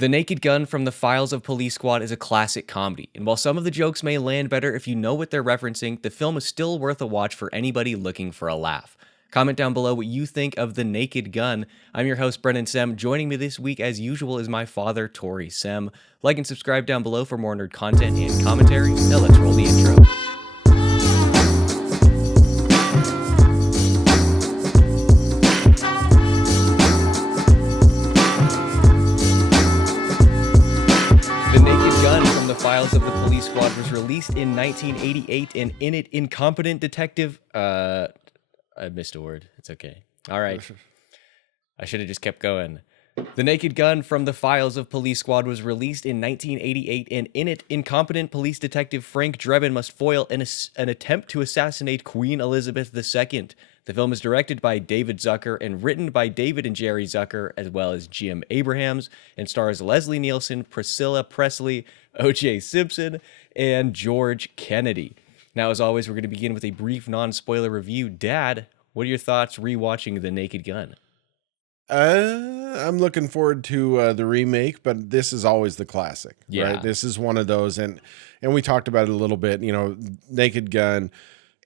The Naked Gun from the Files of Police Squad is a classic comedy, and while some of the jokes may land better if you know what they're referencing, the film is still worth a watch for anybody looking for a laugh. Comment down below what you think of The Naked Gun. I'm your host, Brennan Sem. Joining me this week, as usual, is my father, Tory Sem. Like and subscribe down below for more nerd content and commentary. Now let's roll the intro. The Files of the Police Squad was released in 1988, and in it, incompetent detective... I missed a word. It's okay. All right. I should have just kept going. The Naked Gun from the Files of Police Squad was released in 1988, and in it, incompetent police detective Frank Drebin must foil an attempt to assassinate Queen Elizabeth II. The film is directed by David Zucker and written by David and Jerry Zucker, as well as Jim Abrahams, and stars Leslie Nielson, Priscilla Presley, O.J. Simpson, and George Kennedy. Now, as always, we're going to begin with a brief non-spoiler review. Dad, what are your thoughts rewatching The Naked Gun? I'm looking forward to the remake, but this is always the classic, right? This is one of those, and we talked about it a little bit. You know, Naked Gun,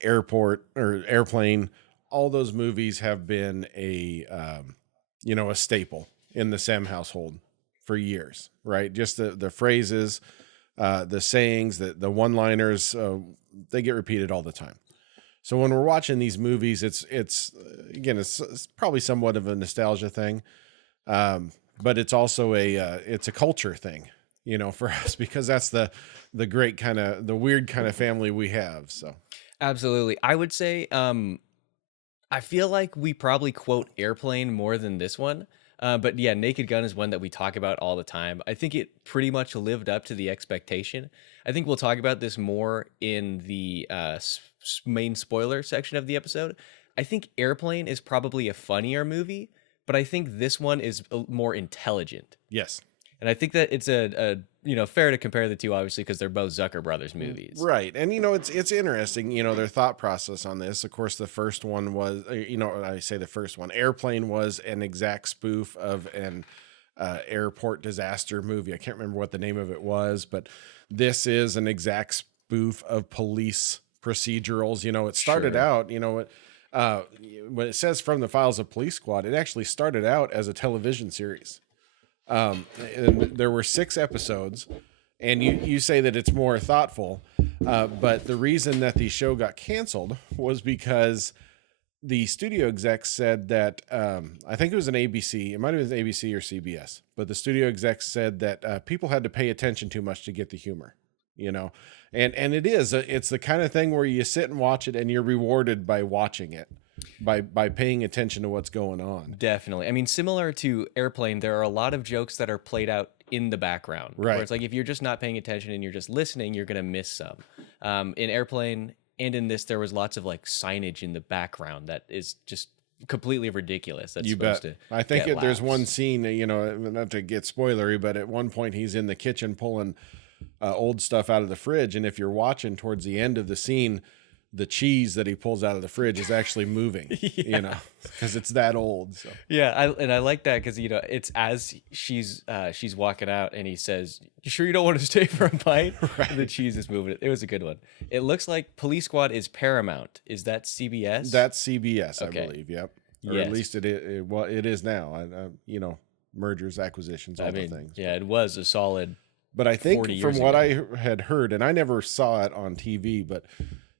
Airplane. All those movies have been a staple in the Sem household for years, right? Just the phrases, the sayings, the one-liners, they get repeated all the time. So when we're watching these movies, it's probably somewhat of a nostalgia thing, but it's also it's a culture thing, for us, because that's the great kind of the weird kind of family we have. So absolutely, I would say. I feel like we probably quote Airplane more than this one. But yeah, Naked Gun is one that we talk about all the time. I think it pretty much lived up to the expectation. I think we'll talk about this more in the main spoiler section of the episode. I think Airplane is probably a funnier movie, but I think this one is more intelligent. Yes. And I think that it's a fair to compare the two, obviously, because they're both Zucker brothers movies. Right. And, it's interesting, their thought process on this. Of course, the first one was, I say the first one, Airplane was an exact spoof of an airport disaster movie. I can't remember what the name of it was, but this is an exact spoof of police procedurals. It started out, when it says from the Files of Police Squad, it actually started out as a television series. And there were 6 episodes, and you say that it's more thoughtful, but the reason that the show got canceled was because the studio execs said that I think it was an ABC, it might have been ABC or CBS, but the studio execs said that people had to pay attention too much to get the humor, and it's the kind of thing where you sit and watch it and you're rewarded by watching it. By paying attention to what's going on. Definitely. I mean, similar to Airplane, there are a lot of jokes that are played out in the background. Right. Where it's like, if you're just not paying attention and you're just listening, you're going to miss some. In Airplane and in this, there was lots of like signage in the background that is just completely ridiculous. That's you supposed bet. to I think get there's laughs. one scene, not to get spoilery, but at one point he's in the kitchen pulling old stuff out of the fridge. And if you're watching towards the end of the scene, the cheese that he pulls out of the fridge is actually moving, because it's that old. So. Yeah, I like that because it's as she's walking out and he says, "You sure you don't want to stay for a bite?" Right. The cheese is moving. It was a good one. It looks like Police Squad is Paramount. Is that CBS? That's CBS, okay. I believe. Yep. Or yes. At least it is now. Mergers, acquisitions, all the things. Yeah, it was a solid. But I think from what ago. I had heard, and I never saw it on TV, but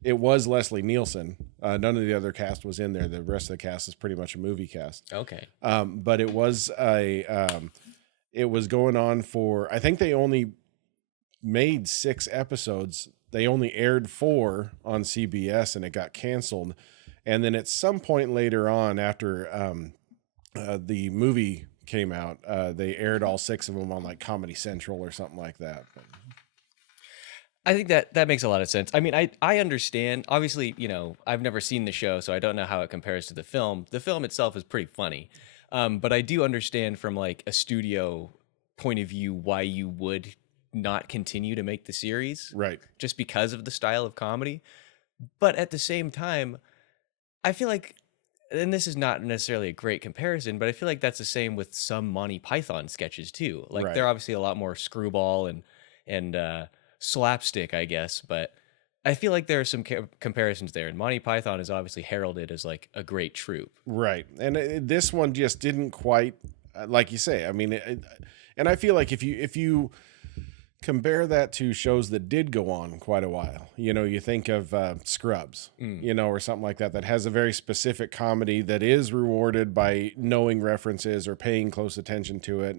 it was Leslie Nielson. None of the other cast was in there. The rest of the cast is pretty much a movie cast. Okay. But it was it was going on for, I think they only made 6 episodes. They only aired 4 on CBS and it got canceled. And then at some point later on, after the movie came out, they aired all 6 of them on like Comedy Central or something like that. But I think that makes a lot of sense. I mean, I understand. Obviously, I've never seen the show, so I don't know how it compares to the film. The film itself is pretty funny. But I do understand from like a studio point of view why you would not continue to make the series. Right. Just because of the style of comedy. But at the same time, I feel like and this is not necessarily a great comparison, but I feel like that's the same with some Monty Python sketches too. Like Right. they're obviously a lot more screwball and slapstick, I guess, but I feel like there are some comparisons there. And Monty Python is obviously heralded as like a great troupe. Right. And this one just didn't quite, like you say. I mean, and I feel like if you compare that to shows that did go on quite a while, you think of Scrubs, or something like that, that has a very specific comedy that is rewarded by knowing references or paying close attention to it.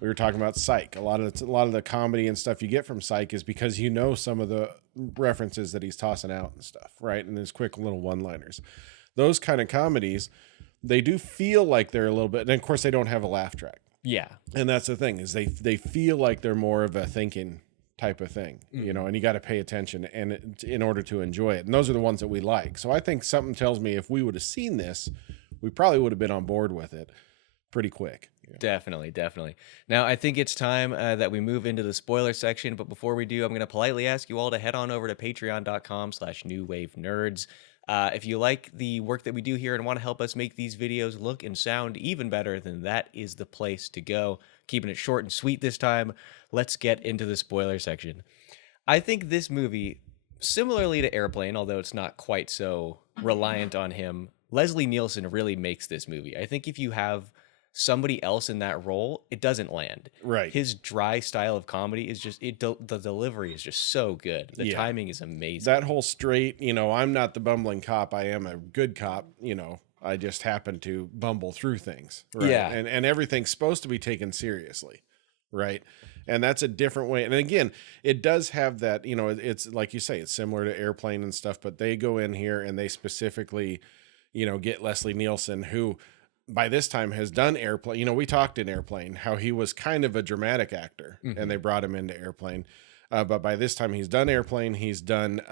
We were talking about Psych. A lot of the comedy and stuff you get from Psych is because some of the references that he's tossing out and stuff, right? And his quick little one-liners. Those kind of comedies, they do feel like they're a little bit, and of course they don't have a laugh track. Yeah. And that's the thing, is they feel like they're more of a thinking type of thing, and you got to pay attention in order to enjoy it. And those are the ones that we like. So I think something tells me if we would have seen this, we probably would have been on board with it pretty quick. Definitely. Now, I think it's time that we move into the spoiler section. But before we do, I'm going to politely ask you all to head on over to patreon.com/newwavenerds. If you like the work that we do here and want to help us make these videos look and sound even better, then that is the place to go. Keeping it short and sweet this time. Let's get into the spoiler section. I think this movie, similarly to Airplane, although it's not quite so reliant on him, Leslie Nielsen really makes this movie. I think if you have somebody else in that role, it doesn't land. Right. His dry style of comedy is just the delivery is just so good. The timing is amazing. That whole straight, I'm not the bumbling cop, I am a good cop, I just happen to bumble through things. Right? Yeah. And everything's supposed to be taken seriously. Right. And that's a different way. And again, it does have that, it's like you say, it's similar to Airplane and stuff, but they go in here and they specifically, get Leslie Nielsen, who by this time has done Airplane. We talked in Airplane how he was kind of a dramatic actor, and they brought him into Airplane. But by this time he's done Airplane. He's done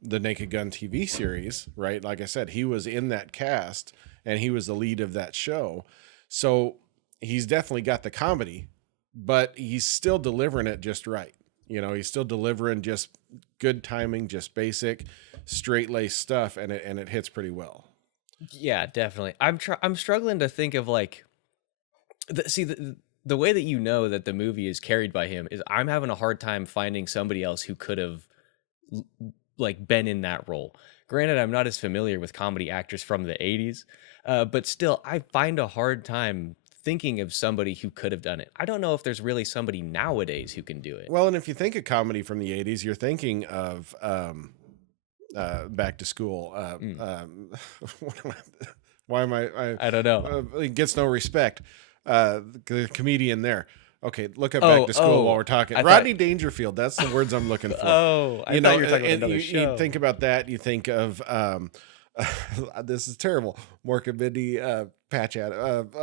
the Naked Gun TV series, right? Like I said, he was in that cast and he was the lead of that show. So he's definitely got the comedy, but he's still delivering it just right. He's still delivering just good timing, just basic straight laced stuff. And it hits pretty well. Yeah, definitely. I'm struggling to think of like, the way that that the movie is carried by him is I'm having a hard time finding somebody else who could have like been in that role. Granted, I'm not as familiar with comedy actors from the 80s, but still, I find a hard time thinking of somebody who could have done it. I don't know if there's really somebody nowadays who can do it. Well, and if you think of comedy from the 80s, you're thinking of Back to School. Why am I don't know. It gets no respect. The comedian there. Okay, look up Back to School while we're talking. Rodney Dangerfield. That's the words I'm looking for. I thought you were talking about another show. You think about that. You think of this is terrible. Mork and Mindy, Patch Adams.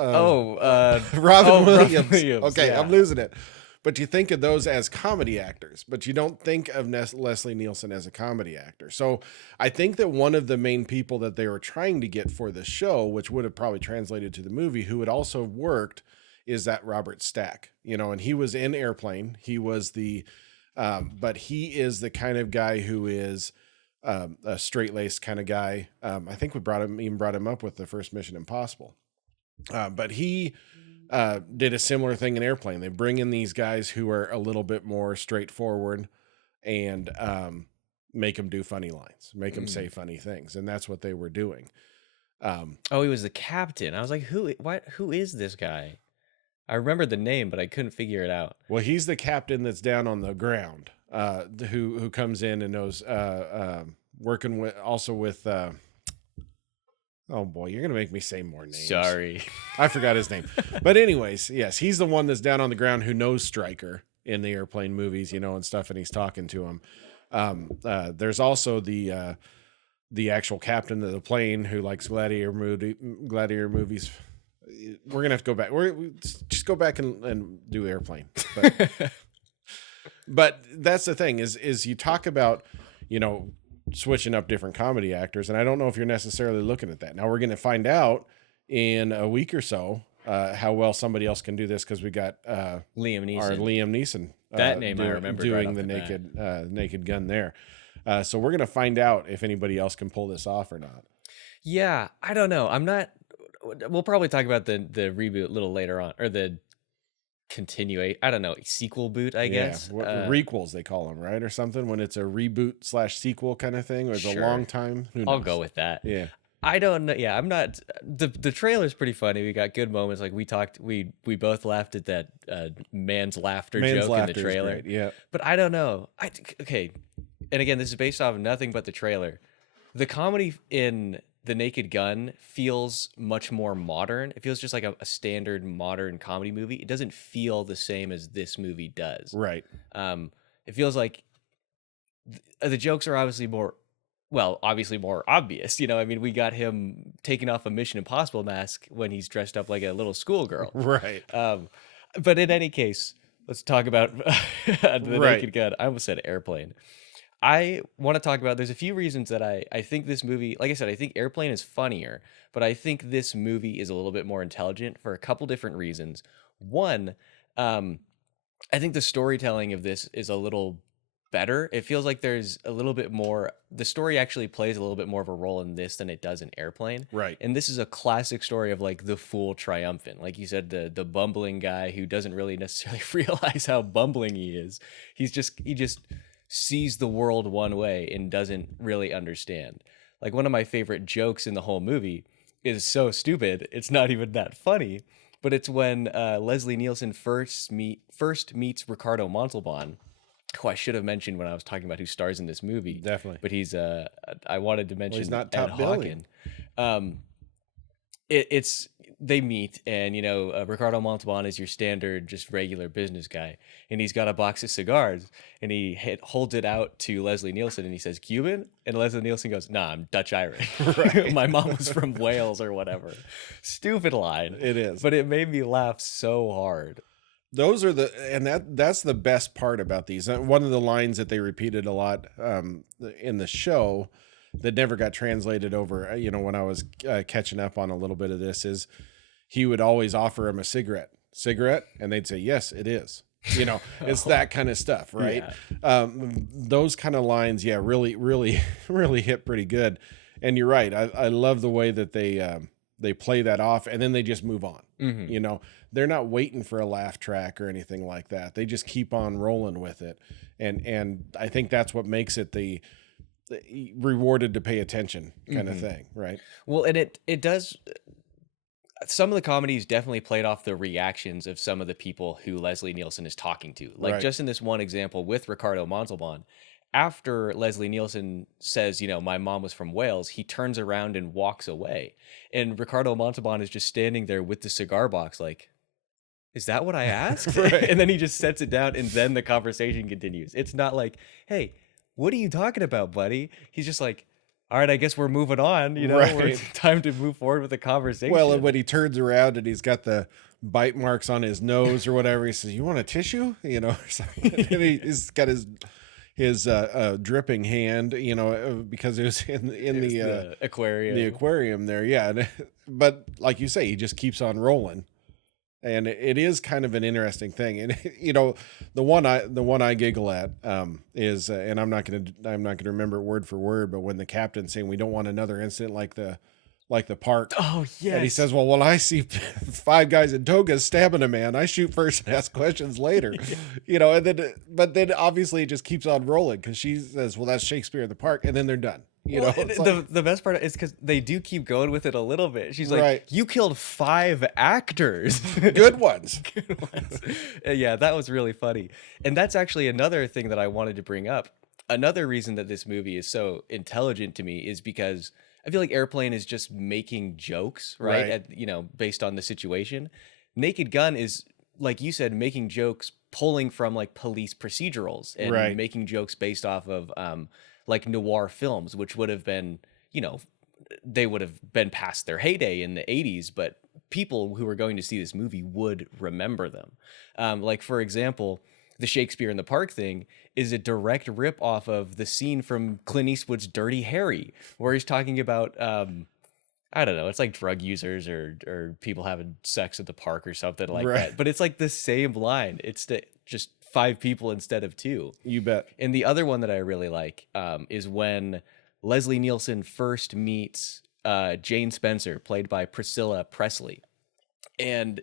Robin Williams. Okay, yeah. I'm losing it. But you think of those as comedy actors, but you don't think of Leslie Nielsen as a comedy actor. So I think that one of the main people that they were trying to get for the show, which would have probably translated to the movie, who had also worked, is that Robert Stack, and he was in Airplane. He was but he is the kind of guy who is a straight-laced kind of guy. I think we brought him up with the first Mission Impossible. But he did a similar thing in Airplane. They bring in these guys who are a little bit more straightforward and make them do funny lines, make them say funny things. And that's what they were doing. He was the captain. I was like, who is this guy? I remember the name, but I couldn't figure it out. Well, he's the captain that's down on the ground, who comes in and knows, working with oh boy, you're going to make me say more names. Sorry. I forgot his name. But anyways, yes, he's the one that's down on the ground who knows Stryker in the Airplane movies, and stuff, and he's talking to him. There's also the actual captain of the plane who likes gladiator movies. We're going to have to go back. Just go back and do Airplane. But that's the thing is you talk about, switching up different comedy actors. And I don't know if you're necessarily looking at that. Now we're going to find out in a week or so how well somebody else can do this. Cause we got Liam Neeson. That name I remember. Doing the Naked Gun there. So we're going to find out if anybody else can pull this off or not. Yeah, I don't know. I'm not. We'll probably talk about the reboot a little later on, or the continuate. I don't know, sequel boot, I Yeah, guess. requels they call them, right, or something when it's a reboot slash sequel kind of thing, or it's a Sure, long time. Who I'll knows? go with that. Yeah, I don't know. Yeah, I'm not. The trailer's pretty funny. We got good moments. Like we both laughed at that man's laughter man's joke laughter in the is trailer. great. Yeah, But I don't know. Okay, and again, this is based off of nothing but the trailer. The comedy in The Naked Gun feels much more modern. It feels just like a standard modern comedy movie. It doesn't feel the same as this movie does. right. It feels like the jokes are obviously obviously more obvious. You know, I mean, we got him taking off a Mission Impossible mask when he's dressed up like a little schoolgirl. Right. But in any case, let's talk about The Right. Naked Gun. I almost said Airplane. I want to talk about, there's a few reasons that I think this movie, like I said, I think Airplane is funnier, but I think this movie is a little bit more intelligent for a couple different reasons. One, I think the storytelling of this is a little better. It feels like there's a little bit more, the story actually plays a little bit more of a role in this than it does in Airplane. Right. And this is a classic story of like the fool triumphant. Like you said, the bumbling guy who doesn't really necessarily realize how bumbling he is. He just sees the world one way and doesn't really understand. Like one of my favorite jokes in the whole movie is so stupid, it's not even that funny, but it's when Leslie Nielson first meets Ricardo Montalban, who I should have mentioned when I was talking about who stars in this movie. Definitely. But he's I wanted to mention he's not Ed top billing. Hawken. It's they meet, and you know, Ricardo Montalban is your standard just regular business guy, and he's got a box of cigars, and he holds it out to Leslie Nielson, and he says, "Cuban?" And Leslie Nielson goes, "Nah, I'm Dutch Irish. Right. My mom was from Wales or whatever." Stupid line. It is. But it made me laugh so hard. Those are that's the best part about these. One of the lines that they repeated a lot in the show that never got translated over, you know, when I was catching up on a little bit of this, is he would always offer him a cigarette, and they'd say, "Yes, it is." You know, it's that kind of stuff, right? Yeah. Those kind of lines, yeah, really, really, really hit pretty good. And you're right. I love the way that they play that off, and then they just move on. Mm-hmm. You know, they're not waiting for a laugh track or anything like that. They just keep on rolling with it, and I think that's what makes it the rewarded to pay attention kind of thing, right? Well, and it does. Some of the comedies definitely played off the reactions of some of the people who Leslie Nielsen is talking to. Like Right. just in this one example with Ricardo Montalban, after Leslie Nielsen says, you know, my mom was from Wales, he turns around and walks away. And Ricardo Montalban is just standing there with the cigar box like, is that what I asked? Right. And then he just sets it down, and then the conversation continues. It's not like, hey, what are you talking about, buddy? He's just like, all right, I guess we're moving on. You know, Right. it's time to move forward with the conversation. Well, and when he turns around and he's got the bite marks on his nose or whatever, he says, "You want a tissue?" You know, or something. And he's got his dripping hand, you know, because it was in the aquarium. the aquarium there. Yeah, but like you say, he just keeps on rolling. And it is kind of an interesting thing, and you know, the one I giggle at is, and I'm not gonna remember it word for word, but when the captain's saying we don't want another incident like the park, Oh yeah, and he says, well, I see 5 guys in togas stabbing a man, I shoot first and ask questions later, you know, and then obviously it just keeps on rolling because she says, well, that's Shakespeare in the Park, and then they're done. You know, it's the best part is because they do keep going with it a little bit. She's like, Right. you killed 5 actors. good ones. Good ones. Yeah, that was really funny. And that's actually another thing that I wanted to bring up. Another reason that this movie is so intelligent to me is because I feel like Airplane is just making jokes, right? Right. You know, based on the situation. Naked Gun is, like you said, making jokes, pulling from like police procedurals and Right. making jokes based off of like noir films, which would have been, you know, they would have been past their heyday in the 80s, but people who were going to see this movie would remember them. Like, for example, the Shakespeare in the Park thing is a direct rip off of the scene from Clint Eastwood's Dirty Harry, where he's talking about, I don't know, it's like drug users or people having sex at the park or something like Right. that. But it's like the same line. It's just 5 people instead of 2. You bet. And the other one that I really like is when Leslie Nielsen first meets Jane Spencer, played by Priscilla Presley. And,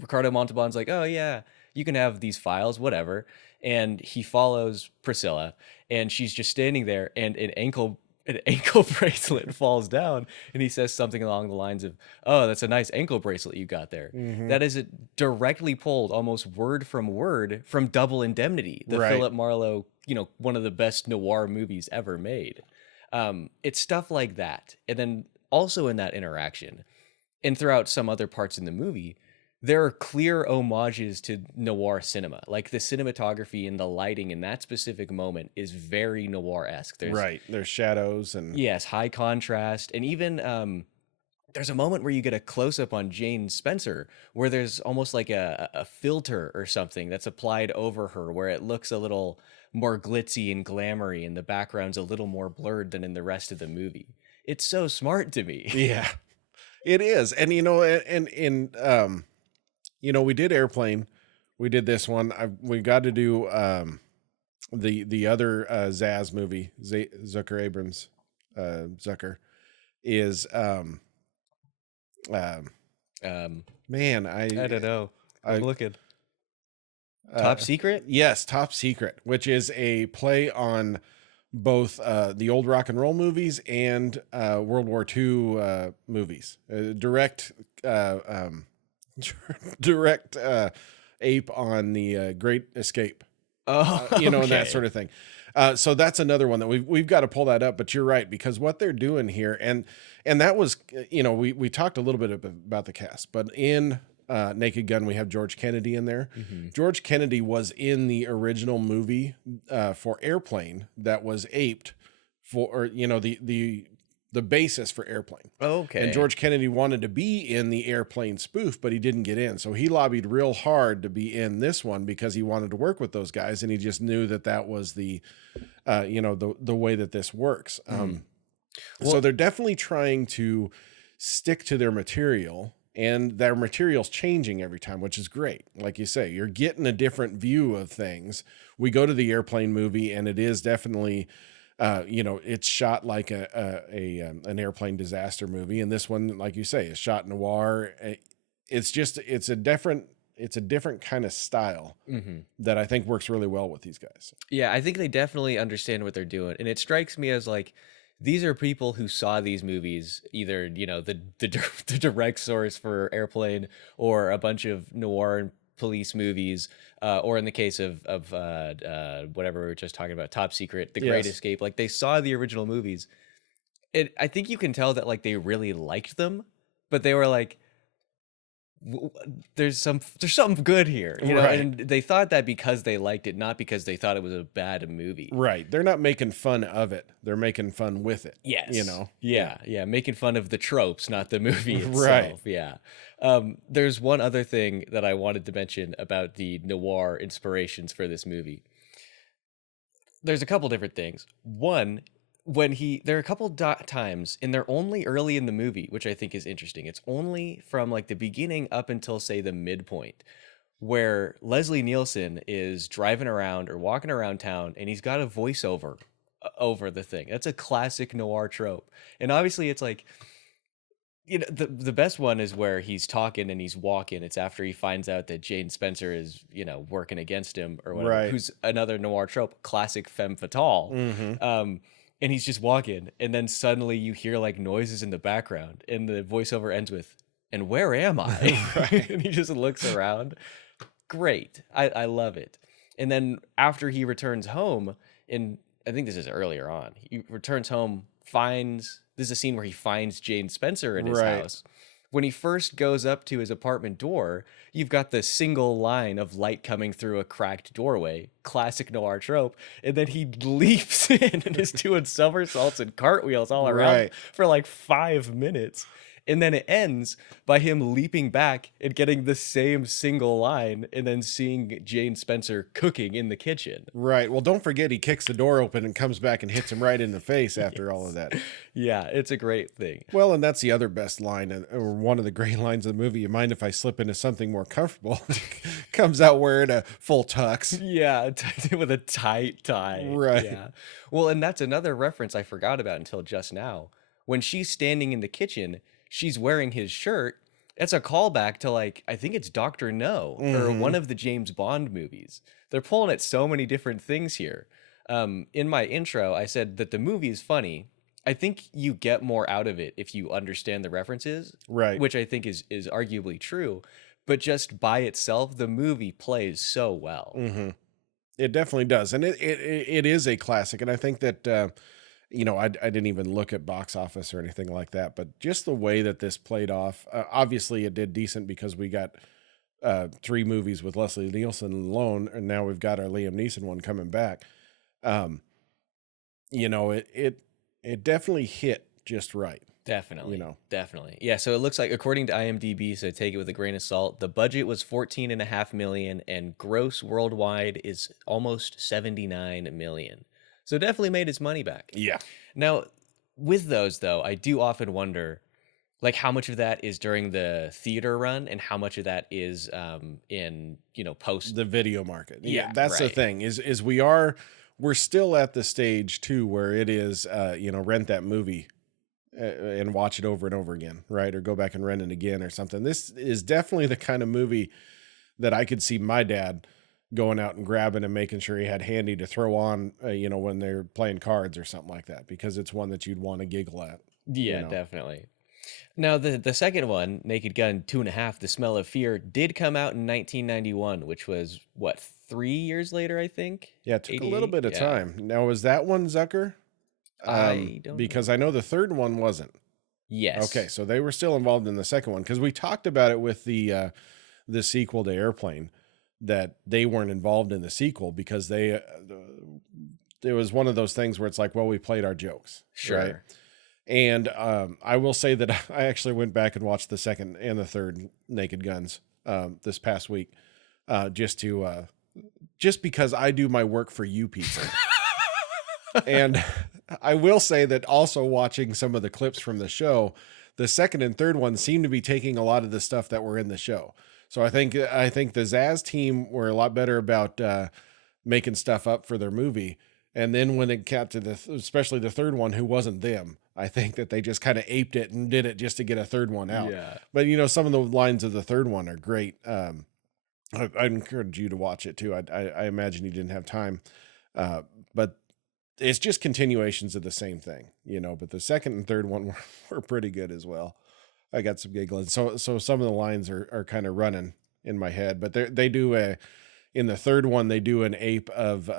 Ricardo Montalban's like, oh, yeah, you can have these files, whatever. And he follows Priscilla, and she's just standing there, and an ankle bracelet falls down, and he says something along the lines of, oh, that's a nice ankle bracelet you got there. That is directly pulled, almost word from word, from Double Indemnity, the Philip Marlowe, one of the best noir movies ever made. It's stuff like that. And then also in that interaction, and throughout some other parts in the movie, there are clear homages to noir cinema. Like the cinematography and the lighting in that specific moment is very noir-esque. There's shadows and... Yes, high contrast. And even there's a moment where you get a close-up on Jane Spencer where there's almost like a filter or something that's applied over her where it looks a little more glitzy and glamoury and the background's a little more blurred than in the rest of the movie. It's so smart to me. Yeah. It is. And, we did Airplane. We did this one. We got to do the other Zaz movie, Zucker Abrams. Zucker is man, I don't know. I'm looking. Top Secret? Yes, Top Secret, which is a play on both the old rock and roll movies and World War II movies. Direct ape on the Great Escape. Oh, and that sort of thing. So that's another one that we've got to pull that up. But you're right, because what they're doing here, and that was, we talked a little bit about the cast, but in Naked Gun, we have George Kennedy in there. George Kennedy was in the original movie for Airplane that was aped for, the basis for Airplane. Oh, okay. And George Kennedy wanted to be in the Airplane spoof, but he didn't get in. So he lobbied real hard to be in this one because he wanted to work with those guys, and he just knew that was the way that this works. So they're definitely trying to stick to their material, and their material's changing every time, which is great. Like you say, you're getting a different view of things. We go to the Airplane movie, and it is definitely, it's shot like an airplane disaster movie. And this one, like you say, is shot noir. It's a different kind of style that I think works really well with these guys. Yeah, I think they definitely understand what they're doing. And it strikes me as like, these are people who saw these movies, either, the direct source for Airplane or a bunch of noir and police movies, or in the case of whatever we were just talking about, Top Secret, The Great Escape, like they saw the original movies. I think you can tell that like they really liked them, but they were like, there's something good here, right. And they thought that because they liked it, not because they thought it was a bad movie. Right. They're not making fun of it. They're making fun with it. Yes. Yeah. Making fun of the tropes, not the movie itself. Right. Yeah. There's one other thing that I wanted to mention about the noir inspirations for this movie. There's a couple different things. One, there are a couple times, and they're only early in the movie, which I think is interesting. It's only from like the beginning up until say the midpoint, where Leslie Nielsen is driving around or walking around town, and he's got a voiceover over the thing. That's a classic noir trope. And obviously it's like, the best one is where he's talking and he's walking. It's after he finds out that Jane Spencer is, working against him or whatever, right. Who's another noir trope, classic femme fatale. And he's just walking, and then suddenly you hear like noises in the background, and the voiceover ends with, "And where am I?" Right. And he just looks around. Great. I love it. And then after he returns home, and I think this is earlier on, he returns home, this is a scene where he finds Jane Spencer in his house. When he first goes up to his apartment door, you've got the single line of light coming through a cracked doorway, classic noir trope, and then he leaps in and is doing somersaults and cartwheels all around for like 5 minutes. And then it ends by him leaping back and getting the same single line and then seeing Jane Spencer cooking in the kitchen. Right. Well, don't forget he kicks the door open and comes back and hits him right in the face after all of that. Yeah, it's a great thing. Well, and that's the other best line, or one of the great lines of the movie. You mind if I slip into something more comfortable? Comes out wearing a full tux. Yeah, with a tight tie. Right. Yeah. Well, and that's another reference I forgot about until just now. when she's standing in the kitchen, she's wearing his shirt. That's a callback to, like, I think it's Dr. No or one of the James Bond movies. They're pulling at so many different things here. In my intro, I said that the movie is funny. I think you get more out of it if you understand the references, Right. which I think is arguably true. But just by itself, the movie plays so well. It definitely does. And it is a classic. And I think that, you know, I didn't even look at box office or anything like that, but just the way that this played off, obviously it did decent because we got 3 movies with Leslie Nielson alone, and now we've got our Liam Neeson one coming back. You know, it definitely hit just right. Definitely. You know. Definitely. Yeah, so it looks like, according to IMDb, so take it with a grain of salt, the budget was $14.5 million and gross worldwide is almost $79 million. So definitely made its money back. Yeah. Now, with those though, I do often wonder, like, how much of that is during the theater run and how much of that is in, you know, post The video market. Yeah, That's the right. thing is we're still at the stage too, where it is, you know, rent that movie and watch it over and over again, right? Or go back and rent it again or something. This is definitely the kind of movie that I could see my dad going out and grabbing and making sure he had handy to throw on, you know, when they're playing cards or something like that, because it's one that you'd want to giggle at. Yeah, you know? definitely. Now, the second one, Naked Gun 2.5, The Smell of Fear, did come out in 1991, which was, what, 3 years later, I think? Yeah, it took a little 88? bit of Yeah. time. Now, was that one Zucker? I don't Because I know the third one wasn't. Yes. Okay, so they were still involved in the second one, because we talked about it with the sequel to Airplane, that they weren't involved in the sequel because it was one of those things where it's like, well, we played our jokes, Sure. right? And I will say that I actually went back and watched the second and the third Naked Guns this past week, just because I do my work for you people. And I will say that also watching some of the clips from the show, the second and third one seem to be taking a lot of the stuff that were in the show. So I think the Zaz team were a lot better about making stuff up for their movie. And then when it got to especially the third one, who wasn't them, I think that they just kind of aped it and did it just to get a third one out. Yeah. But, you know, some of the lines of the third one are great. I'd encourage you to watch it too. I imagine you didn't have time. But it's just continuations of the same thing, you know, but the second and third one were pretty good as well. I got some giggling. So some of the lines are kind of running in my head, but they do in the third one, they do an ape of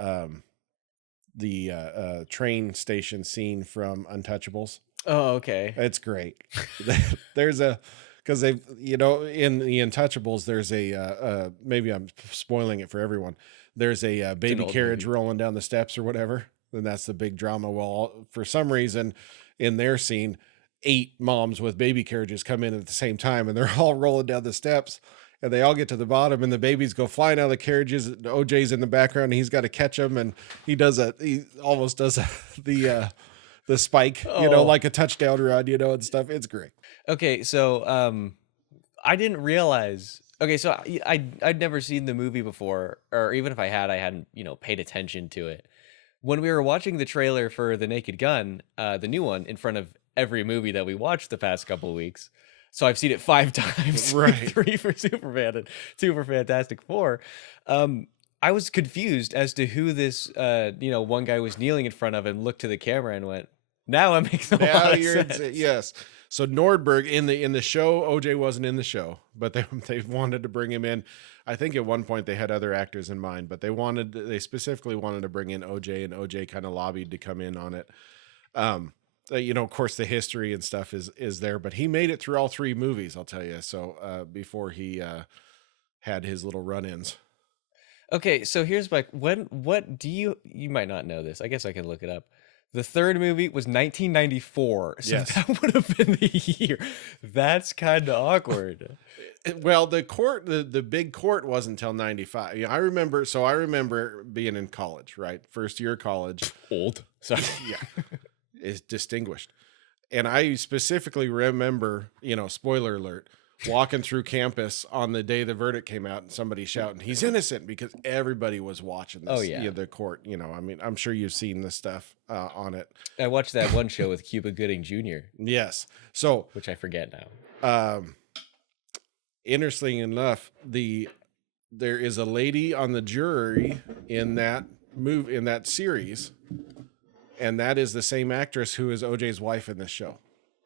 the train station scene from Untouchables. Oh, okay. It's great. Because they, you know, in the Untouchables, there's maybe I'm spoiling it for everyone. There's a baby carriage rolling down the steps or whatever. And that's the big drama. Well, for some reason in their scene, 8 moms with baby carriages come in at the same time and they're all rolling down the steps and they all get to the bottom and the babies go flying out of the carriages. OJ's in the background and he's got to catch them. And he almost does the spike, you know, like a touchdown run, you know, and stuff. It's great. Okay. So, I didn't realize, okay. So I'd never seen the movie before, or even if I had, I hadn't, you know, paid attention to it. When we were watching the trailer for The Naked Gun, the new one, in front of every movie that we watched the past couple of weeks. So I've seen it 5 times, Right. 3 for Superman and 2 for Fantastic Four. I was confused as to who this, you know, one guy was kneeling in front of and looked to the camera and went, now it makes a lot of sense. Yes. So Nordberg in the show, OJ wasn't in the show, but they wanted to bring him in. I think at one point they had other actors in mind, but they specifically wanted to bring in OJ, and OJ kind of lobbied to come in on it. You know, of course, the history and stuff is there, but he made it through all 3 movies, I'll tell you. So before he had his little run-ins. Okay, so here's what do you might not know this. I guess I can look it up. The third movie was 1994, so Yes. that would have been the year. That's kind of awkward. Well, the big court wasn't until 95. I remember being in college, right? First year of college. Old. Sorry. Yeah. Is distinguished. And I specifically remember, you know, spoiler alert, walking through campus on the day the verdict came out and somebody shouting, "He's innocent," because everybody was watching this, Oh, yeah. The court. I mean, I'm sure you've seen this stuff on it. I watched that one show with Cuba Gooding Jr., Yes. So, which I forget now. interesting enough, there is a lady on the jury in that series, and that is the same actress who is OJ's wife in this show.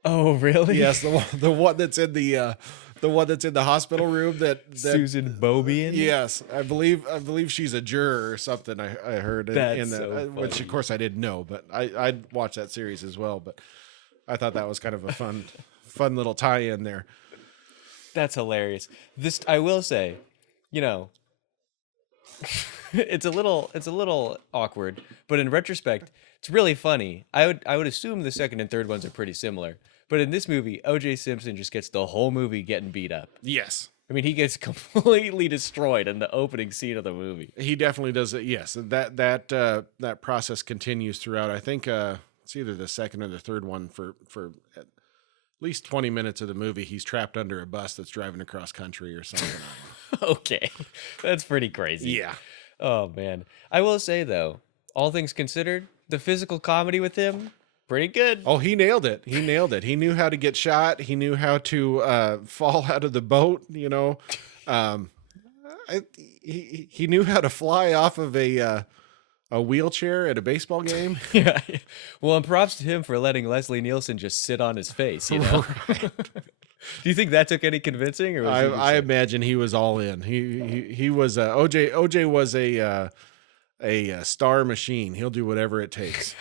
Oh, really? Yes, the one that's in the hospital room that Susan Bobian? Yes, I believe she's a juror or something. I heard That's in that, so which of course I didn't know, but I'd watch that series as well. But I thought that was kind of a fun little tie-in there. That's hilarious. I will say, it's a little awkward, but in retrospect, it's really funny. I would assume the second and third ones are pretty similar, but in this movie, O.J. Simpson just gets the whole movie getting beat up. Yes, I mean, he gets completely destroyed in the opening scene of the movie. he definitely does it. Yes, that process continues throughout. I think it's either the second or the third one for at least 20 minutes of the movie. He's trapped under a bus that's driving across country or something. Okay, that's pretty crazy. Yeah. Oh man, I will say though, all things considered, the physical comedy with him, pretty good. Oh, he nailed it. He knew how to get shot. He knew how to fall out of the boat. He knew how to fly off of a wheelchair at a baseball game. Yeah. Well, and props to him for letting Leslie Nielson just sit on his face. Do you think that took any convincing? Or was I imagine he was all in. He was OJ was a star machine. He'll do whatever it takes.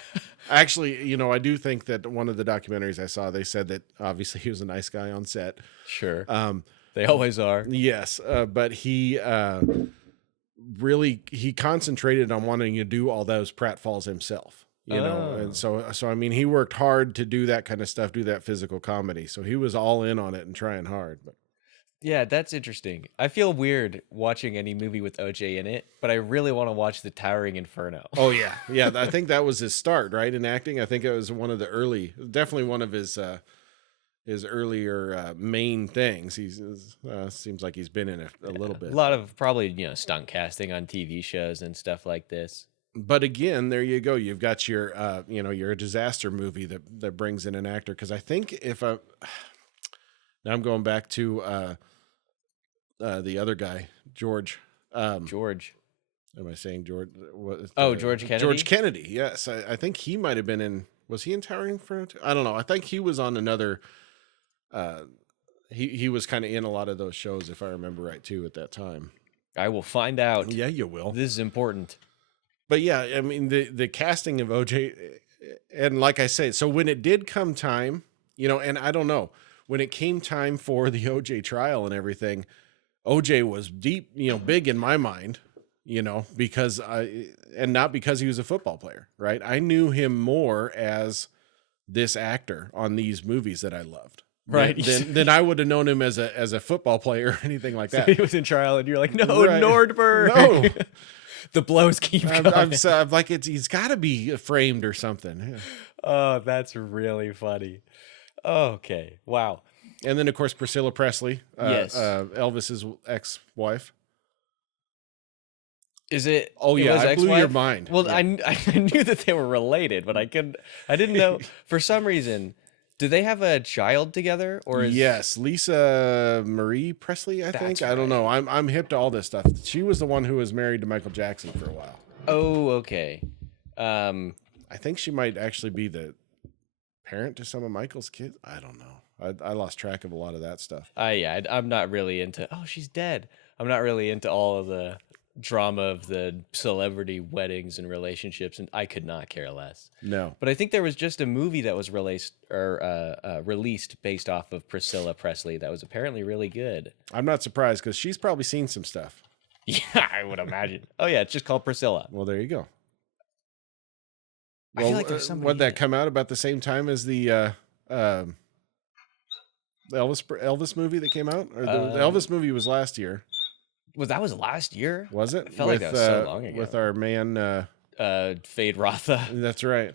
Actually, I do think that one of the documentaries I saw, they said that obviously he was a nice guy on set. Sure. They always are. Yes, but he really concentrated on wanting to do all those pratfalls himself. And so I mean, he worked hard to do that kind of stuff, do that physical comedy. So he was all in on it and trying hard. But yeah, that's interesting. I feel weird watching any movie with OJ in it, but I really want to watch The Towering Inferno. Oh yeah, yeah. I think that was his start, right, in acting. I think it was one of the definitely one of his earlier main things. He's seems like he's been in it a little bit. A lot of probably stunt casting on TV shows and stuff like this. But again, there you go. You've got your your disaster movie that brings in an actor. Because I think now I'm going back to the other guy, George. George. Am I saying George? George Kennedy. George Kennedy. Yes, I think he might have been in. Was he in Towering Inferno? I don't know. I think he was on another. He was kind of in a lot of those shows, if I remember right, too, at that time. I will find out. Yeah, you will. This is important. But yeah, I mean, the casting of OJ, and like I say, so when it did come time, and I don't know, when it came time for the OJ trial and everything, OJ was deep, big in my mind, because and not because he was a football player, right? I knew him more as this actor on these movies that I loved. Right. Then I would have known him as a football player or anything like that. So he was in trial and you're like, no, Right. Nordberg. No. The blows keep coming. I'm like, he's got to be framed or something. Yeah. Oh, that's really funny. Okay. Wow. And then, of course, Priscilla Presley, Yes. Elvis's ex-wife. Is it? Oh, it yeah, was I blew ex-wife? your mind. Well, Yeah. I knew that they were related, but I didn't know. For some reason, do they have a child together? Or is Yes, Lisa Marie Presley, I think. I don't know. I'm hip to all this stuff. She was the one who was married to Michael Jackson for a while. Oh, okay. I think she might actually be the parent to some of Michael's kids. I don't know. I lost track of a lot of that stuff. Yeah, I'm not really into. Oh, she's dead. I'm not really into all of the drama of the celebrity weddings and relationships, and I could not care less. No. But I think there was just a movie that was released based off of Priscilla Presley that was apparently really good. I'm not surprised because she's probably seen some stuff. Yeah, I would imagine. Oh yeah, it's just called Priscilla. Well, there you go. I feel like there's somebody Would in that it. come out about the same time as the Elvis movie that came out? Or the Elvis movie was last year. That was last year? Was it? I felt like that was so long ago. With our man. Fade Rotha. That's right.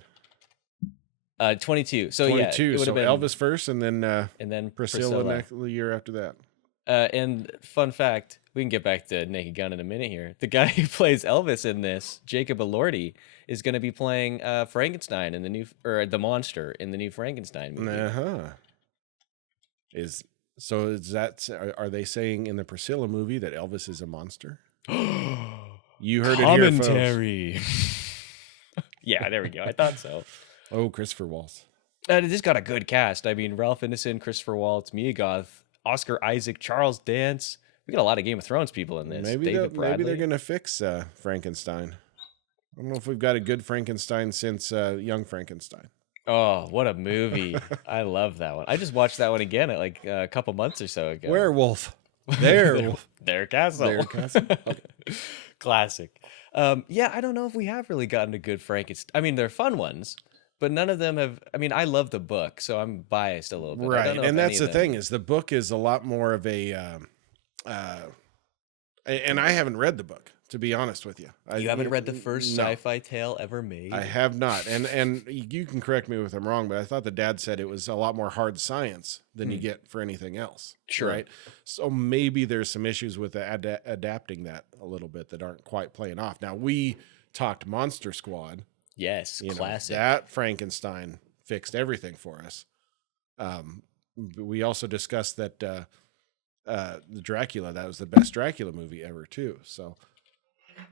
22. So 22. yeah, it would So have been Elvis first, and then and then Priscilla the year after that. And fun fact, we can get back to Naked Gun in a minute here. The guy who plays Elvis in this, Jacob Elordi, is going to be playing Frankenstein in the new, or the monster in the new Frankenstein movie. Uh-huh. Is that, are they saying in the Priscilla movie that Elvis is a monster? You heard it here, folks. Commentary. Yeah, there we go. I thought so. Oh, Christopher Waltz. This got a good cast. I mean, Ralph Ineson, Christopher Waltz, Mia Goth, Oscar Isaac, Charles Dance. We got a lot of Game of Thrones people in this. Maybe they're going to fix Frankenstein. I don't know if we've got a good Frankenstein since Young Frankenstein. Oh, what a movie. I love that one. I just watched that one again at like a couple months or so ago. Werewolf. Their castle. Their castle. Okay. Classic. Yeah, I don't know if we have really gotten a good Frankenstein. I mean, they're fun ones, but none of them have. I mean, I love the book, so I'm biased a little bit. Right, and that's the thing, is the book is a lot more of a, and I haven't read the book, to be honest with you. You haven't read the first sci-fi tale ever made? I have not, and you can correct me if I'm wrong, but I thought the dad said it was a lot more hard science than you get for anything else. Sure. Right? So maybe there's some issues with adapting that a little bit that aren't quite playing off. Now, we talked Monster Squad. Yes, classic. That Frankenstein fixed everything for us. We also discussed that the Dracula, that was the best Dracula movie ever too. So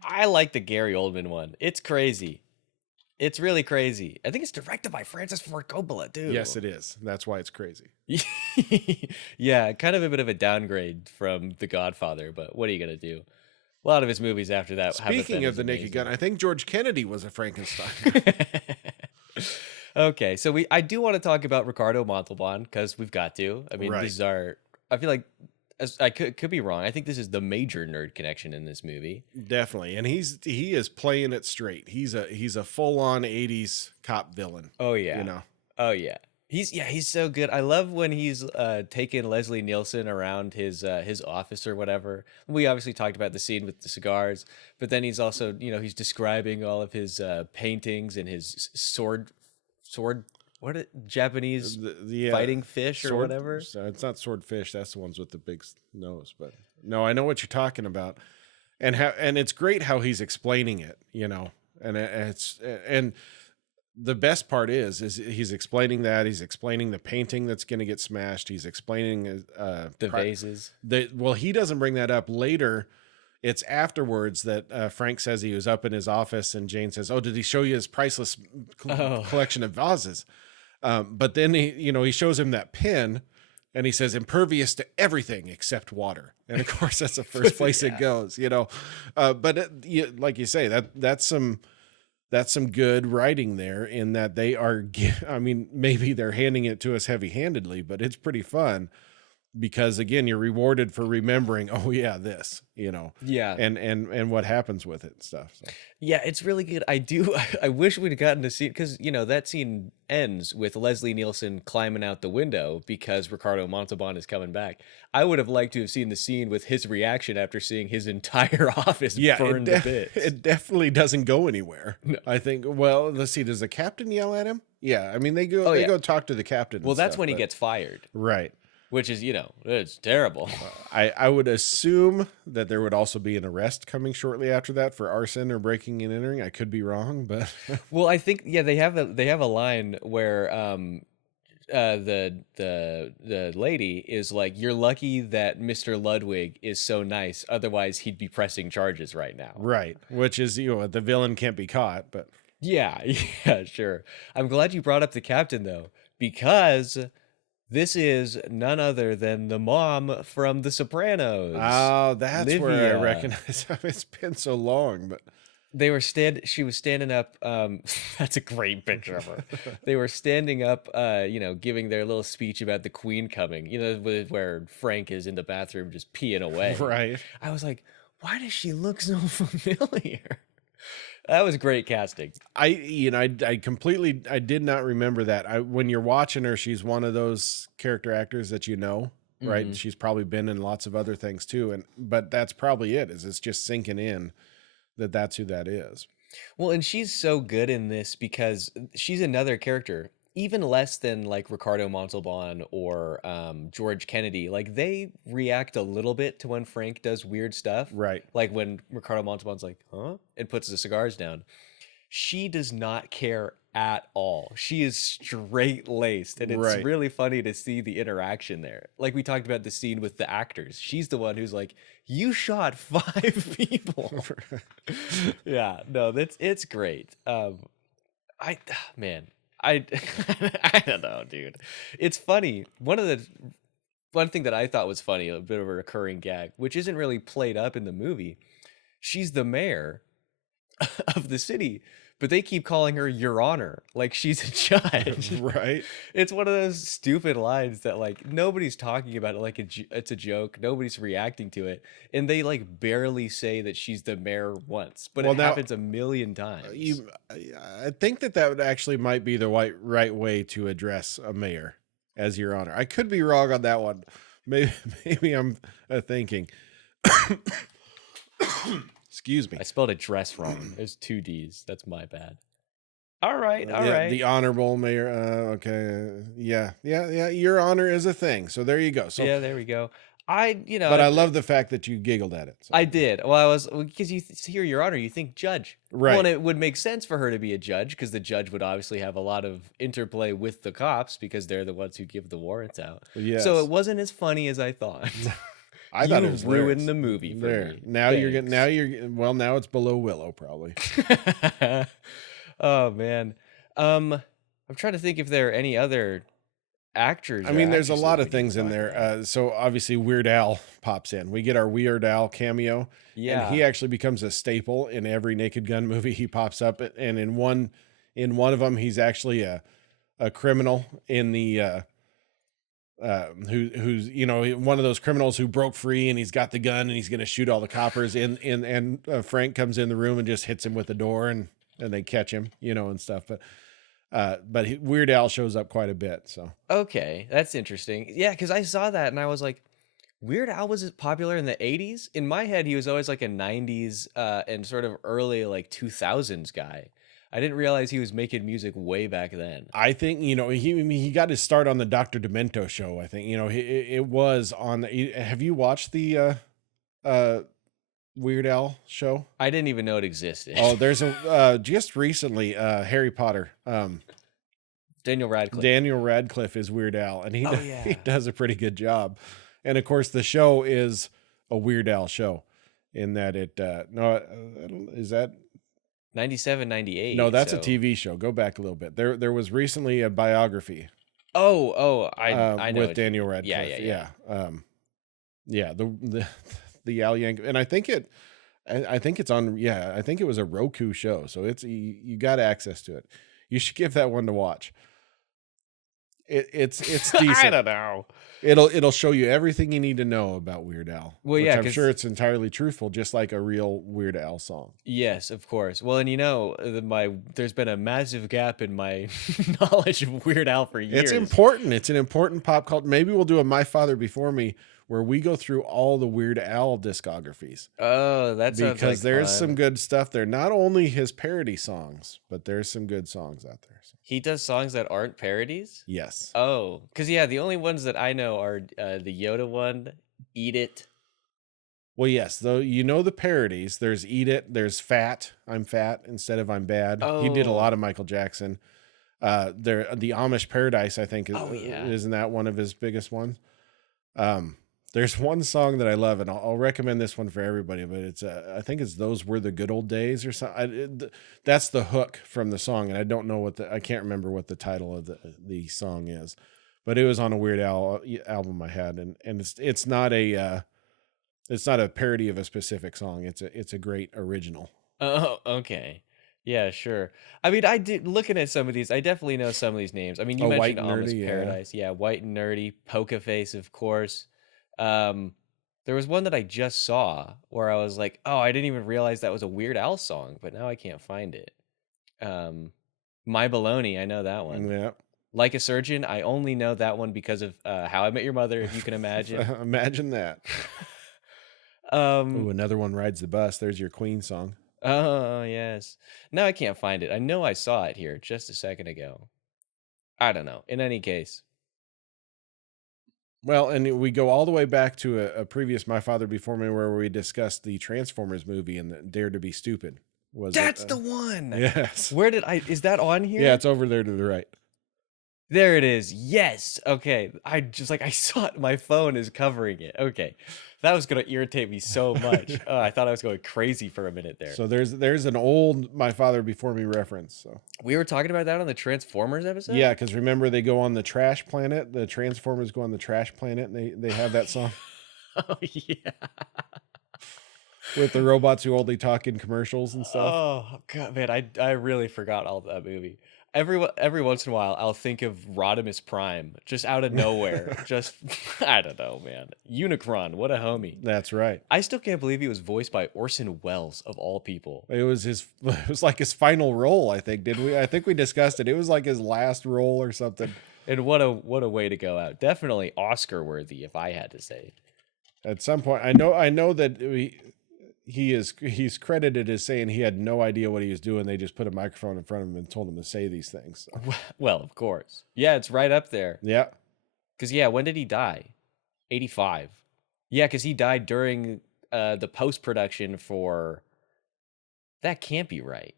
I like the Gary Oldman one. It's crazy. It's really crazy. I think it's directed by Francis Ford Coppola too. Yes, it is. That's why it's crazy. Yeah, kind of a bit of a downgrade from The Godfather, but what are you gonna do? A lot of his movies after that. Speaking of the Naked Gun, I think George Kennedy was a Frankenstein. Okay, so I do want to talk about Ricardo Montalban because we've got to. I mean, these are. I feel like I could be wrong. I think this is the major nerd connection in this movie. Definitely, and he is playing it straight. He's a full on '80s cop villain. Oh yeah, you know. Oh yeah. He's so good. I love when he's taking Leslie Nielson around his office or whatever. We obviously talked about the scene with the cigars, but then he's also, he's describing all of his paintings and his sword Japanese fighting fish or whatever. So it's not swordfish. That's the ones with the big nose. But no, I know what you're talking about, and it's great how he's explaining it. And the best part is he's explaining that. He's explaining the painting that's going to get smashed. He's explaining the vases. Well, he doesn't bring that up later. It's afterwards that Frank says he was up in his office, and Jane says, "Oh, did he show you his priceless collection of vases?" But then he shows him that pin, and he says, "Impervious to everything except water." And of course, that's the first place it goes. But like you say, that's some good writing there, in that they are, I mean, maybe they're handing it to us heavy-handedly, but it's pretty fun because, again, you're rewarded for remembering, oh yeah, this, Yeah. And what happens with it and stuff. So. Yeah, it's really good. I wish we'd gotten to see, because, that scene ends with Leslie Nielsen climbing out the window because Ricardo Montalban is coming back. I would have liked to have seen the scene with his reaction after seeing his entire office burned to bits. It definitely doesn't go anywhere. No. I think, well, let's see, does the captain yell at him? Yeah, I mean, they go talk to the captain. Well, that's when he gets fired. Right. Which is, it's terrible. I would assume that there would also be an arrest coming shortly after that for arson or breaking and entering. I could be wrong, but well, I think they have a line where the lady is like, "You're lucky that Mr. Ludwig is so nice, otherwise he'd be pressing charges right now." Right, which is the villain can't be caught, but yeah, sure. I'm glad you brought up the captain though, because this is none other than the mom from The Sopranos. Oh, that's Livia. Where I recognize. It's been so long, but she was standing up. That's a great picture of her. They were standing up, giving their little speech about the Queen coming. Where Frank is in the bathroom just peeing away. Right. I was like, why does she look so familiar? That was great casting. I did not remember that. When you're watching her, she's one of those character actors that right? Mm-hmm. She's probably been in lots of other things too, but that's probably it. It's just sinking in that's who that is. Well, and she's so good in this because she's another character. even less than like Ricardo Montalban or George Kennedy. Like they react a little bit to when Frank does weird stuff. Right. Like when Ricardo Montalban's like, huh? And puts the cigars down. She does not care at all. She is straight laced. And it's Right. really funny to see the interaction there. Like we talked about the scene with the actors. She's the one who's like, you shot 5 people. Yeah, no, it's great. I man, I I don't know, dude. It's funny. One thing that I thought was funny, a bit of a recurring gag, which isn't really played up in the movie. She's the mayor of the city, but they keep calling her Your Honor, like she's a judge. Right. It's one of those stupid lines that like nobody's talking about it like it's a joke. Nobody's reacting to it, and they like barely say that she's the mayor once, but Well, it now, happens a million times. I think that would actually might be the right way to address a mayor as Your Honor. I could be wrong on that one. Maybe I'm thinking. Excuse me. I spelled address wrong. There's 2 D's. That's my bad. All right, all Yeah, right. the honorable mayor. Okay. Yeah. Your Honor is a thing. So there you go. So Yeah, there we go. but I love the fact that you giggled at it. So. I did. Well, because you hear Your Honor, you think judge. Right. Well, and it would make sense for her to be a judge because the judge would obviously have a lot of interplay with the cops because they're the ones who give the warrants out. Yes. So it wasn't as funny as I thought. I thought it was ruined the movie for there. me. Now Thanks. you're getting. Now it's below Willow probably. Oh man. I'm trying to think if there are any other actors. I mean, there's a actresses lot we of need to things in talk there. about. So obviously Weird Al pops in. We get our Weird Al cameo. Yeah. And he actually becomes a staple in every Naked Gun movie. He pops up, and in one of them, he's actually a criminal in the who's one of those criminals who broke free, and he's got the gun and he's going to shoot all the coppers. And Frank comes in the room and just hits him with the door, and they catch him, and stuff. But Weird Al shows up quite a bit. So Okay, that's interesting. Yeah, because I saw that and I was like, Weird Al was popular in the 80s? In my head, he was always like a 90s and sort of early like 2000s guy. I didn't realize he was making music way back then. I think he got his start on the Dr. Demento show. I think it was on. Have you watched the Weird Al show? I didn't even know it existed. Oh, there's a just recently Harry Potter. Daniel Radcliffe. Daniel Radcliffe is Weird Al, and he yeah. does a pretty good job. And of course, the show is a Weird Al show, in that is that 97, 98. no, that's so. a TV show. Go back a little bit. There was recently a biography. I know with Daniel Radcliffe. Yeah. The Al Yankovic, and I think it's on. Yeah, I think it was a Roku show, so you got access to it. You should give that one to watch. It's decent. I don't know. It'll show you everything you need to know about Weird Al. Well, which yeah, I'm sure it's entirely truthful, just like a real Weird Al song. Yes, of course. Well, and there's been a massive gap in my knowledge of Weird Al for years. It's important. It's an important pop culture. Maybe we'll do a My Father Before Me, where we go through all the Weird Al discographies. Oh, that sounds because like there's fun. some good stuff there. Not only his parody songs, but there's some good songs out there. So. He does songs that aren't parodies? Yes. Oh, because the only ones that I know are the Yoda one, Eat It. Well, yes, though the parodies. There's Eat It. There's Fat. I'm Fat instead of I'm Bad. He did a lot of Michael Jackson. The Amish Paradise, I think, isn't that one of his biggest ones? There's one song that I love, and I'll recommend this one for everybody. But it's I think it's "Those Were the Good Old Days" or something. That's the hook from the song, and I don't know I can't remember what the title of the song is, but it was on a Weird Al album I had, and it's not a parody of a specific song. It's a great original. Oh, okay. Yeah, sure. I mean, I did looking at some of these. I definitely know some of these names. I mean, you White mentioned and Nerdy, Amish Paradise. Yeah, White and Nerdy, Poker Face, of course. There was one that I just saw where I was like, oh, I didn't even realize that was a Weird Al song, but now I can't find it. My Baloney, I know that one. Yeah. Like a Surgeon, I only know that one because of How I Met Your Mother, if you can imagine. Imagine that. Ooh, another one, Rides the Bus. There's your Queen song. Oh, yes. No, I can't find it. I know I saw it here just a second ago. I don't know. In any case. Well, and we go all the way back to a previous My Father Before Me where we discussed the Transformers movie and the Dare to Be Stupid. That's the one. Yes. Where is that on here? Yeah, it's over there to the right. There it is. Yes. Okay. I saw it. My phone is covering it. Okay. That was going to irritate me so much. Oh, I thought I was going crazy for a minute there. So there's an old My Father Before Me reference. So we were talking about that on the Transformers episode? Yeah, because remember they go on the trash planet. The Transformers go on the trash planet and they have that song. Oh, yeah. With the robots who only talk in commercials and stuff. Oh, God, man. I really forgot all that movie. Every once in a while, I'll think of Rodimus Prime, just out of nowhere. Just, I don't know, man. Unicron, what a homie. That's right. I still can't believe he was voiced by Orson Welles, of all people. It was like his final role, I think. Did we? I think we discussed it. It was like his last role or something. And what a way to go out. Definitely Oscar worthy, if I had to say. At some point, I know that he's credited as saying he had no idea what he was doing. They just put a microphone in front of him and told him to say these things. So. Well, of course. Yeah, it's right up there. Yeah. Because, yeah, when did he die? 85. Yeah, because he died during the post-production for... That can't be right.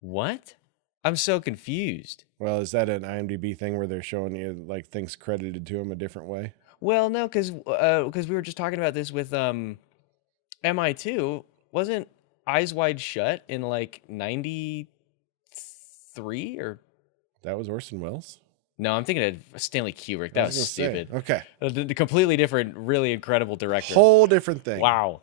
What? I'm so confused. Well, is that an IMDb thing where they're showing you like things credited to him a different way? Well, no, because we were just talking about this with MI2. Wasn't Eyes Wide Shut in like 93 or? That was Orson Welles? No, I'm thinking of Stanley Kubrick. That was stupid. Okay. A completely different, really incredible director. Whole different thing. Wow.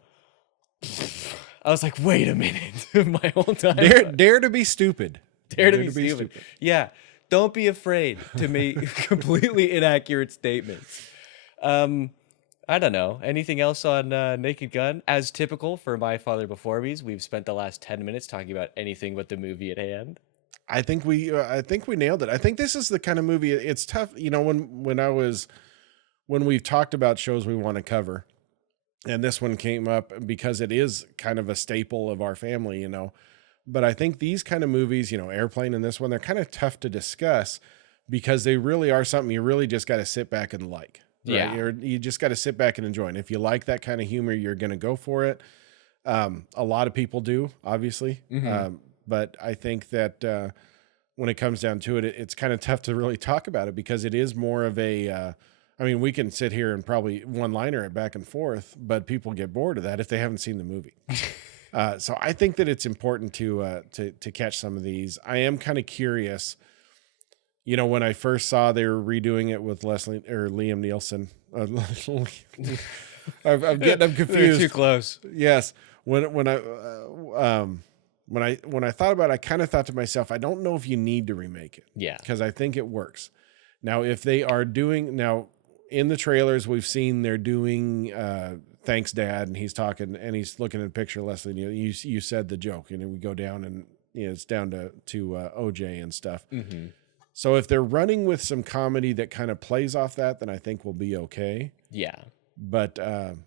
I was like, wait a minute. My whole time. Dare to be stupid. Dare to be stupid. Yeah. Don't be afraid to make completely inaccurate statements. I don't know. Anything else on Naked Gun? As typical for My Father Before Me's, we've spent the last 10 minutes talking about anything but the movie at hand. I think we nailed it. I think this is the kind of movie. It's tough, you know. When we've talked about shows we want to cover, and this one came up because it is kind of a staple of our family, you know. But I think these kind of movies, you know, Airplane and this one, they're kind of tough to discuss because they really are something you really just got to sit back and like. Right? Yeah. You just got to sit back and enjoy. And if you like that kind of humor, you're going to go for it. A lot of people do, obviously. Mm-hmm. But I think that when it comes down to it, it's kind of tough to really talk about it because it is more of a, I mean, we can sit here and probably one-liner it back and forth, but people get bored of that if they haven't seen the movie. So I think that it's important to catch some of these. I am kind of curious. You know, when I first saw they were redoing it with Liam Nielsen, I'm getting them confused. Too close. Yes, when I thought about it, I kind of thought to myself, I don't know if you need to remake it. Yeah, because I think it works. Now, if they are doing in the trailers, we've seen they're doing. Thanks, Dad, and he's talking and he's looking at a picture of Leslie. You said the joke, and then we go down and it's down to OJ and stuff. Mm-hmm. So if they're running with some comedy that kind of plays off that, then I think we'll be okay. Yeah. But I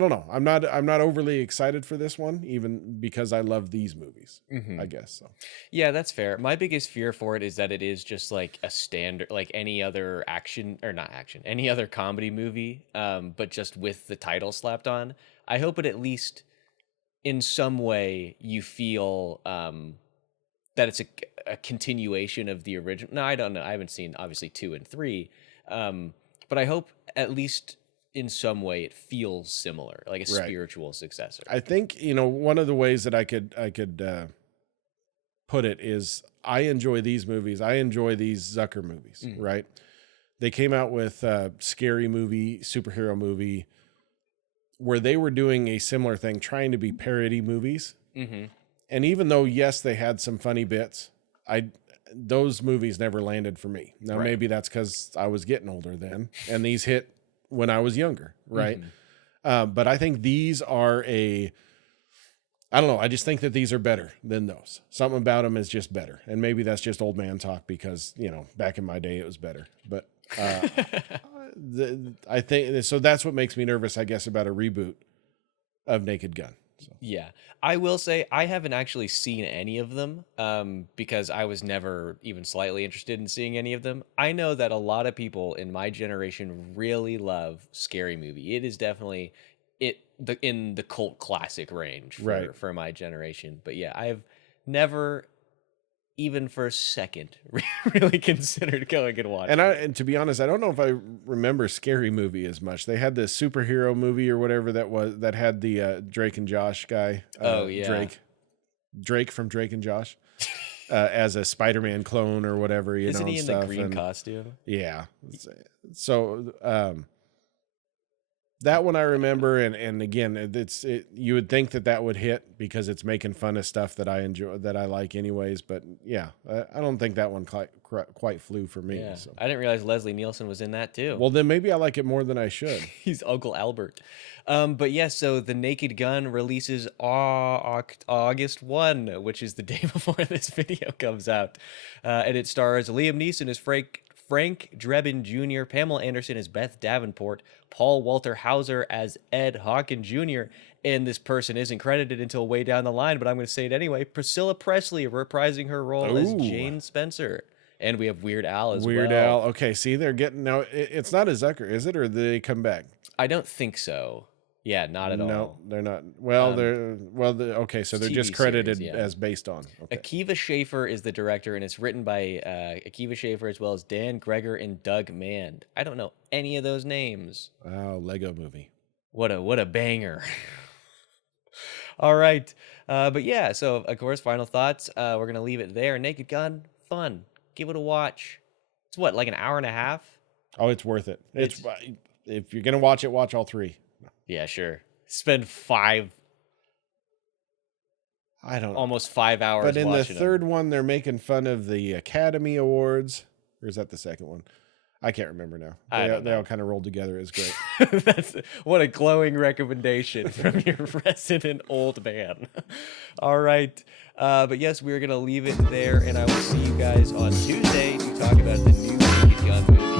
don't know. I'm not overly excited for this one, even because I love these movies. Mm-hmm. I guess so. Yeah, that's fair. My biggest fear for it is that it is just like a standard, like any other any other comedy movie, but just with the title slapped on. I hope it at least in some way you feel that it's a continuation of the original. No, I don't know. I haven't seen obviously 2 and 3, but I hope at least in some way it feels similar, like a spiritual successor. I think, you know, one of the ways that I could put it is I enjoy these movies. I enjoy these Zucker movies, right? They came out with a scary movie, superhero movie, where they were doing a similar thing, trying to be parody movies. Mm-hmm. And even though, yes, they had some funny bits, those movies never landed for me. Now, maybe that's because I was getting older then, and these hit when I was younger, right? Mm-hmm. But I think these are I don't know. I just think that these are better than those. Something about them is just better. And maybe that's just old man talk because, you know, back in my day it was better. But I think, so that's what makes me nervous, I guess, about a reboot of Naked Gun. Yeah, I will say I haven't actually seen any of them because I was never even slightly interested in seeing any of them. I know that a lot of people in my generation really love Scary Movie. It is definitely in the cult classic range for my generation. But yeah, I've never even for a second really considered going and watching. And to be honest, I don't know if I remember Scary Movie as much. They had this superhero movie or whatever that had the Drake and Josh guy. Drake from Drake and Josh as a Spider-Man clone or whatever. Isn't he in stuff. the green costume? Yeah. So that one I remember, and again, you would think that would hit because it's making fun of stuff that I enjoy, that I like anyways. But yeah, I don't think that one quite flew for me. Yeah. So. I didn't realize Leslie Nielson was in that too. Well, then maybe I like it more than I should. He's Uncle Albert. But yeah, so the Naked Gun releases August 1, which is the day before this video comes out. And it stars Liam Neeson as Frank Drebin Jr., Pamela Anderson as Beth Davenport, Paul Walter Hauser as Ed Hawken Jr., and this person isn't credited until way down the line, but I'm going to say it anyway, Priscilla Presley reprising her role as Jane Spencer. And we have Weird Al as well. Weird Al. Okay, see, they're getting... Now, it's not a Zucker, is it? Or do they come back? I don't think so. Yeah, not at all. No, they're not. Well, okay, so they're just credited as based on. Okay. Akiva Schaffer is the director, and it's written by Akiva Schaffer as well as Dan Greger and Doug Mand. I don't know any of those names. Wow, Lego Movie. What a banger. All right. But yeah, so of course, final thoughts. We're going to leave it there. Naked Gun, fun. Give it a watch. It's what, like an hour and a half? Oh, it's worth it. It's if you're going to watch it, watch all three. Yeah, sure. Spend almost 5 hours. But in the third one, they're making fun of the Academy Awards. Or is that the second one? I can't remember now. They all kind of rolled together. It's great. What a glowing recommendation from your resident old man. All right. But yes, we're going to leave it there, and I will see you guys on Tuesday to talk about the new Naked Gun movie.